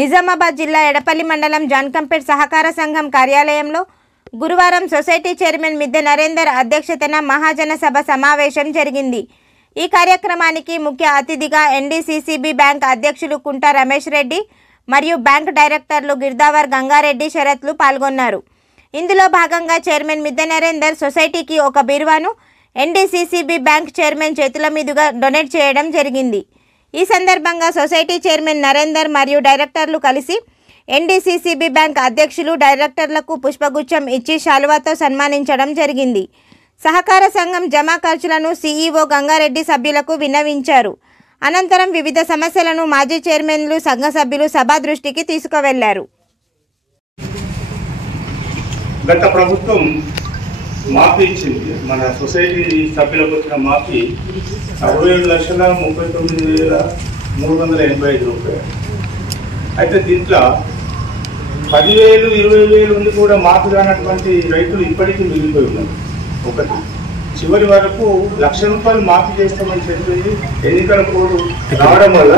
నిజామాబాద్ జిల్లా ఎడపల్లి మండలం జాన్కంపేట్ సహకార సంఘం కార్యాలయంలో గురువారం సొసైటీ చైర్మన్ మిద్దె నరేందర్ అధ్యక్షతన మహాజన సభ సమావేశం జరిగింది. ఈ కార్యక్రమానికి ముఖ్య అతిథిగా ఎన్డీసీసీబీ బ్యాంక్ అధ్యక్షులు కుంట రమేష్ రెడ్డి మరియు బ్యాంక్ డైరెక్టర్లు గిర్దావర్ గంగారెడ్డి శరత్లు పాల్గొన్నారు. ఇందులో భాగంగా చైర్మన్ మిద్దె నరేందర్ సొసైటీకి ఒక బీరువాను ఎన్డీసీసీబీ బ్యాంక్ చైర్మన్ చేతుల మీదుగా డొనేట్ చేయడం జరిగింది. ఈ సందర్భంగా సొసైటీ చైర్మన్ నరేందర్ మరియు డైరెక్టర్లు కలిసి ఎన్డీసీసీబీ బ్యాంక్ అధ్యక్షులు డైరెక్టర్లకు పుష్పగుచ్చం ఇచ్చి శాలువాతో సన్మానించడం జరిగింది. సహకార సంఘం జమా ఖర్చులను సీఈఓ గంగారెడ్డి సభ్యులకు విన్నవించారు. అనంతరం వివిధ సమస్యలను మాజీ చైర్మన్లు సంఘ సభ్యులు సభ దృష్టికి తీసుకువెళ్లారు. గత ప్రభుత్వం మాఫీ ఇచ్చింది. మన సొసైటీ సభ్యులకు వచ్చిన మాఫీ 67,39,385 రూపాయలు. అయితే దీంట్లో 10,000, 20,000 ఉండి కూడా మాఫీ కానటువంటి రైతులు ఇప్పటికీ మిగిలిపోయి ఉన్నారు. ఒకటి చివరి వరకు ₹1,00,000 మాఫీ చేస్తామని చెప్పింది. ఎన్నికల కోడ్ రావడం వల్ల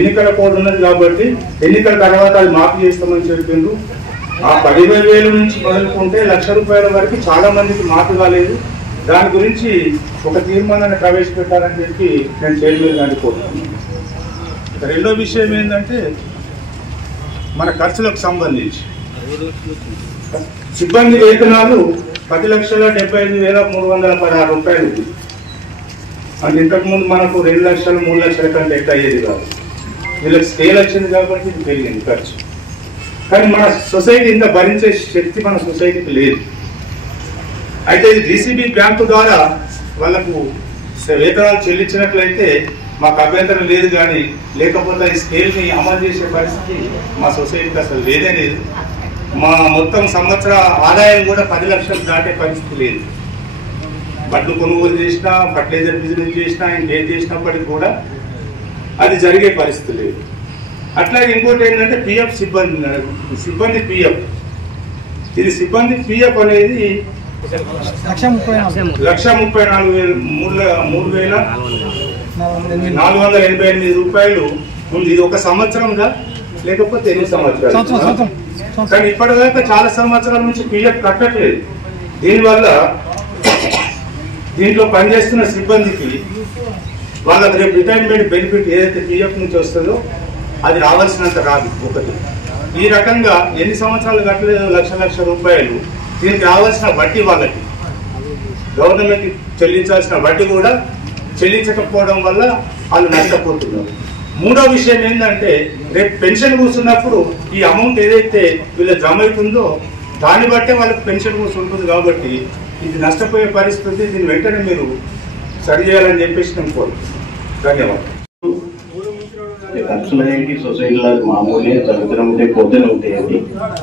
ఎన్నికల కోడ్ ఉన్నది కాబట్టి ఎన్నికల తర్వాత అది మాఫీ చేస్తామని చెప్పిండ్రు. ఆ 10,000 నుంచి మొదలుకుంటే ₹1,00,000 వరకు చాలా మందికి మాఫీ కాలేదు. దాని గురించి ఒక తీర్మానాన్ని ప్రవేశపెట్టాలని చెప్పి నేను చైర్మన్ గారిని కోరుతున్నాను. రెండో విషయం ఏంటంటే మన ఖర్చులకు సంబంధించి సిబ్బంది వేతనాలు 10,75,316 రూపాయలు. అంటే ఇంతకుముందు మనకు 2 లక్షలు 3 లక్షల కంటే ఎక్కువ అయ్యేది కాదు. వీళ్ళకి స్కేల్ వచ్చింది కాబట్టి ఇది పెరిగింది ఖర్చు. కానీ మన సొసైటీ ఇంత భరించే శక్తి మన సొసైటీకి లేదు. అయితే డీసీబీ బ్యాంకు ద్వారా వాళ్ళకు వేతనాలు చెల్లించినట్లయితే మాకు అభ్యంతరం లేదు. కానీ లేకపోతే ఈ స్కేల్ని అమలు చేసే పరిస్థితి మా సొసైటీకి అసలు లేదే లేదు. మా మొత్తం సంవత్సర ఆదాయం కూడా 10 లక్షలు దాటే పరిస్థితి లేదు. బడ్లు కొనుగోలు చేసినా, ఫర్టిలైజర్ బిజినెస్ చేసినా, ఇంకేం చేసినప్పటికీ కూడా అది జరిగే పరిస్థితి లేదు. అట్లాగే ఇంకోటి ఏంటంటే పిఎఫ్ సిబ్బంది పిఎఫ్. ఇది సిబ్బంది పిఎఫ్ అనేది 1,34,488 రూపాయలు ఉంది. ఇది ఒక సంవత్సరంగా లేకపోతే ఎన్ని సంవత్సరాలు? కానీ ఇప్పటిదాకా చాలా సంవత్సరాల నుంచి పిఎఫ్ కట్టట్లేదు. దీనివల్ల దీంట్లో పనిచేస్తున్న సిబ్బందికి వాళ్ళకి రేపు రిటైర్మెంట్ బెనిఫిట్ ఏదైతే పిఎఫ్ నుంచి వస్తుందో అది రావాల్సినంత రాదు. ఒకటి ఈ రకంగా ఎన్ని సంవత్సరాలు కట్టలేదు ₹1,00,000 రూపాయలు. దీనికి రావాల్సిన వడ్డీ వాళ్ళకి గవర్నమెంట్ చెల్లించాల్సిన వడ్డీ కూడా చెల్లించకపోవడం వల్ల వాళ్ళు నష్టపోతున్నారు. మూడో విషయం ఏంటంటే రేపు పెన్షన్ కూర్చున్నప్పుడు ఈ అమౌంట్ ఏదైతే వీళ్ళ జమ అవుతుందో దాన్ని బట్టే వాళ్ళకి పెన్షన్ కూర్చుంటుంది. కాబట్టి ఇది నష్టపోయే పరిస్థితి. దీన్ని వెంటనే మీరు సరి చేయాలని చెప్పేసి నేను కోరుతున్నాను. ధన్యవాదాలు. ఖర్చులు ఏంటి సొసైటీలో మామూలుగా జరుగుతూనే ఉంటాయి, పోతూనే ఉంటాయండి.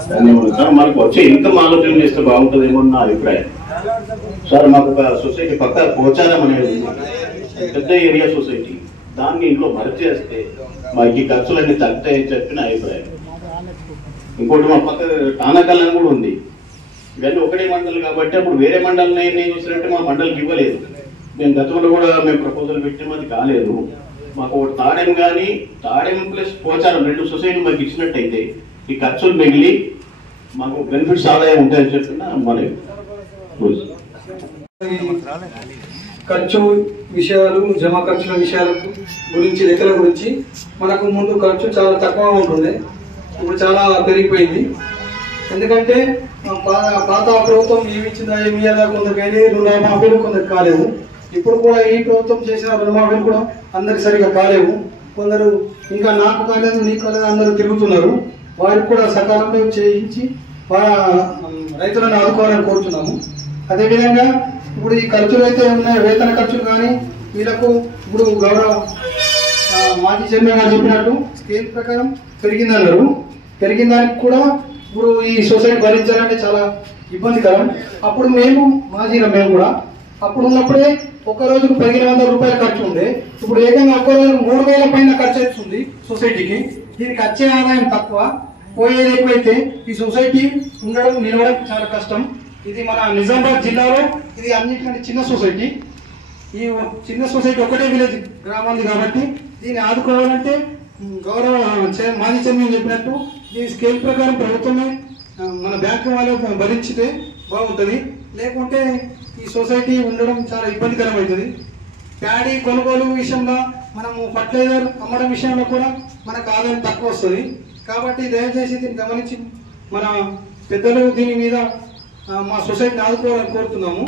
దాన్ని సార్ మనకు వచ్చే ఇన్కమ్ ఆలోచన చేస్తే బాగుంటుందేమో నా అభిప్రాయం. సార్ మాకు ఒక సొసైటీ పక్క పోచారం అనేది పెద్ద ఏరియా సొసైటీ, దాన్ని ఇంట్లో భర్తీ చేస్తే మాకు ఈ ఖర్చులన్నీ తగ్గుతాయని చెప్పి నా అభిప్రాయం. ఇంకోటి మా పక్క టానకల్లని కూడా ఉంది. ఇవన్నీ ఒకటే మండలి కాబట్టి అప్పుడు వేరే మండలిని ఏం చేసినట్టే మా మండలికి ఇవ్వలేదు. మేము గతంలో కూడా మేము ప్రపోజల్ పెట్టాము, అది కాలేదు. మాకు ఒకటి తాడెం కానీ తాడెం ప్లస్ పోచారం 2 సొసైటీలు మాకు ఇచ్చినట్టయితే ఈ ఖర్చులు మిగిలి మాకు బెనిఫిట్స్ ఆదాయం ఉంటాయని చెప్పిన మన ఖర్చు విషయాలు, జమా ఖర్చుల విషయాల గురించి, లెక్కల గురించి మనకు ముందు ఖర్చు చాలా తక్కువ ఉంటుండే, ఇప్పుడు చాలా పెరిగిపోయింది. ఎందుకంటే పాత ప్రభుత్వం ఏమి ఇచ్చిందా ఏమి ఇవ్వాలా, కొందరికైనా రుణమాఫీలు కొందరికి కాలేవు. ఇప్పుడు కూడా ఈ ప్రభుత్వం చేసిన రుణమాఫీలు కూడా అందరికి సరిగా కాలేవు. కొందరు ఇంకా నాకు కాలేదు నీకు కాలేదు అందరూ తిరుగుతున్నారు. వారికి కూడా సకాలంలో చేయించి రైతులను ఆదుకోవాలని కోరుతున్నాము. అదేవిధంగా ఇప్పుడు ఈ ఖర్చులు అయితే ఉన్నాయి, వేతన ఖర్చులు కానీ వీళ్ళకు ఇప్పుడు గౌరవ మాజీ చైర్మన్ గారు చెప్పినట్టు స్కేల్ ప్రకారం పెరిగిందన్నారు. పెరిగిన దానికి కూడా ఇప్పుడు ఈ సొసైటీ భరించాలంటే చాలా ఇబ్బందికరం. అప్పుడు మేము కూడా అప్పుడు ఉన్నప్పుడే ఒక్క రోజుకు 1,500 రూపాయల ఖర్చు ఉంది. ఇప్పుడు ఏకంగా ఒక్క రోజు 3,000 పైన ఖర్చు అవుతుంది సొసైటీకి. దీనికి వచ్చే ఆదాయం తక్కువ, పోయేది ఎక్కువైతే ఈ సొసైటీ ఉండడం నిలవడం చాలా కష్టం. ఇది మన నిజామాబాద్ జిల్లాలో ఇది అన్నిటికంటే చిన్న సొసైటీ. ఈ చిన్న సొసైటీ ఒకటే విలేజ్ గ్రామాన్ని కాబట్టి దీన్ని ఆదుకోవాలంటే గౌరవ మాజీ చైర్మన్ చెప్పినట్టు ఈ స్కేల్ ప్రకారం ప్రభుత్వమే మన బ్యాంకు వాళ్ళు భరించితే బాగుంటుంది. లేకుంటే ఈ సొసైటీ ఉండడం చాలా ఇబ్బందికరం అవుతుంది. ప్యాడీ కొనుగోలు విషయంలో మనము ఫర్టిలైజర్ అమ్మడం విషయంలో కూడా మనకు ఆదాయం తక్కువ వస్తుంది. కాబట్టి దయచేసి దీన్ని గమనించి మన పెద్దలు దీని మీద మా సొసైటీని ఆదుకోవాలని కోరుతున్నాము.